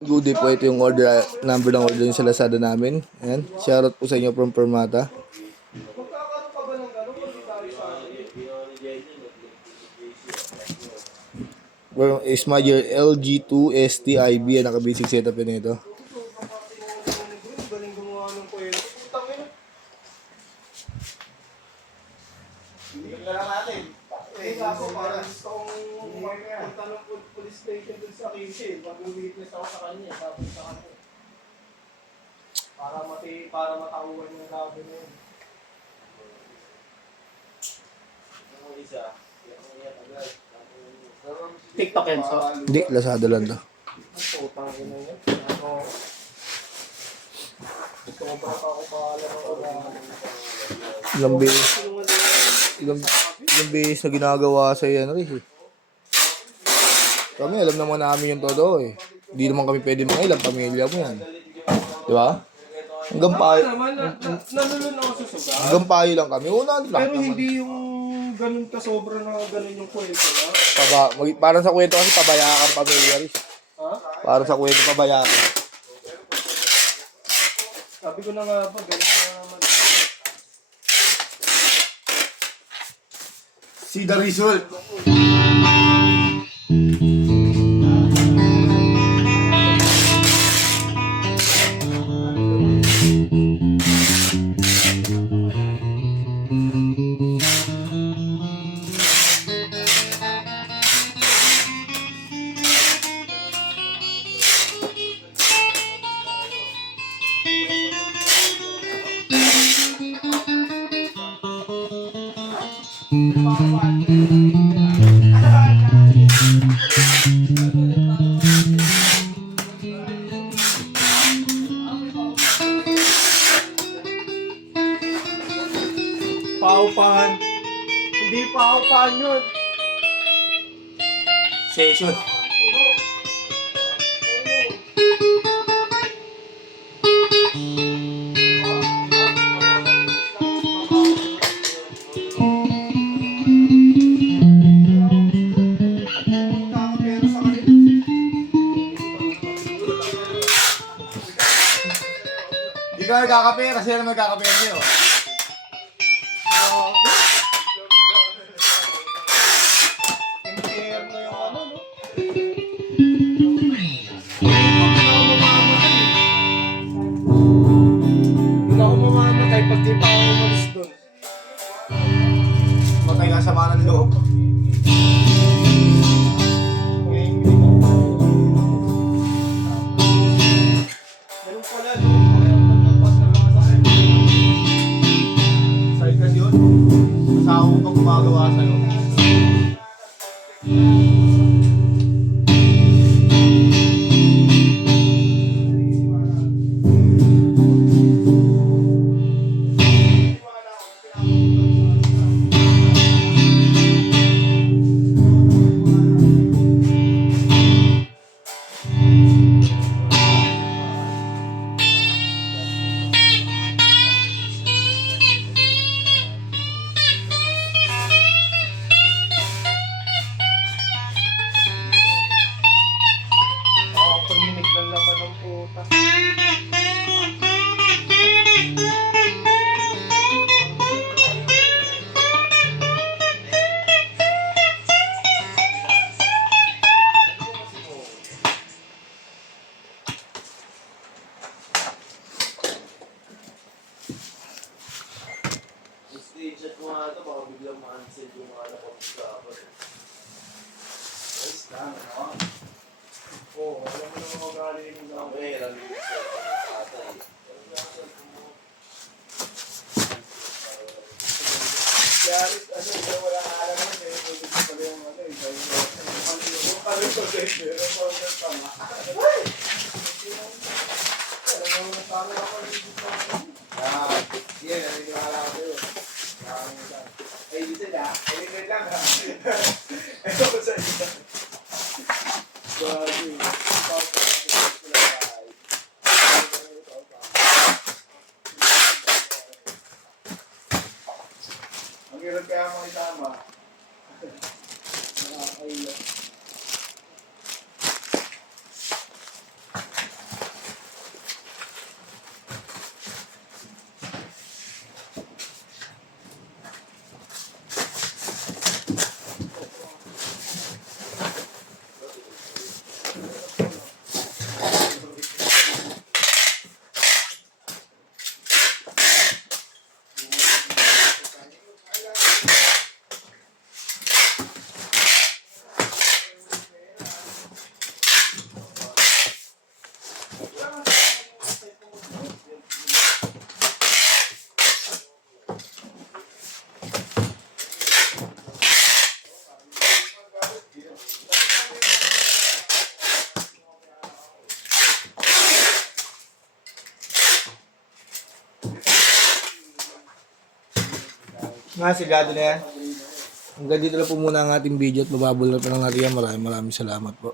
Good day po, ito yung order, number ng order sa Lazada namin. Ayan, shoutout po sa inyo from Permata. Ismayer LG2 STIB, ang naka-basic setup yun ito. Parang gusto kong magpunta ng police station dun sa QC. Mag-witness ako sa kanya, sabi sa kanya. Para matauhan yung gabi na yun. Yung isa, yung agad. TikTok yan, so? Hindi, Lazada lang to. Ang putang ina yun. Gusto ko pa ako paalam ako na... Ilang beses na ginagawa sa yan rin eh. Kami, alam naman namin yung todo eh. Hindi naman kami pwede mga ilang pamilya mo yan. Di ba? Hanggang payo. Nalulun ako sa suga. Hanggang payo lang kami. Una lang Pero naman. hindi yung ganun ka sobra na ganun yung kwento na. Parang sa kwento kasi pabayaan pamilya rin. Ha? Parang sa kwento pabayaan. Sabi ko na nga ba, ganun na naman. See the result. Paupahan. Hindi paupahan yun. Session. Hindi ka nagkakapera, sila naman nagkakapera sa'yo. Impare na yung ano, no? Doon ako mamamatay pag di pa ako umalis doon. Matay ka sa mga ng loob. Ganun pala, no? Mayroon magpapos na mga sakit. Side kasi yun. Asawa ko pag gumagawa sa'yo. Pag-inig lang naman ng puta. Screenshot mo nga ito, baka biglang ma-unsend yung mga napag-usapan. Ayos lang, ano? Oo, alam mo naman ako galing ng Ang pera, linis ko ng tatay. Kaya, ano, wala ka alam naman, eh, pwede ko pala yung ano, eh, dahil yung kalito, yung content pa nga. Alam mo, parang ako dito sa akin. Yan, naniniwala ko sa'yo. Ay, listen ah. Ay, listen lang ha. Ito ko sa isa. Grabe. Ang hirap kaya mo itama. Nakakaiyak. Nga, sigado na yan. Hanggang dito na po muna ang ating video at bababol na pa lang natin yan. Maraming salamat po.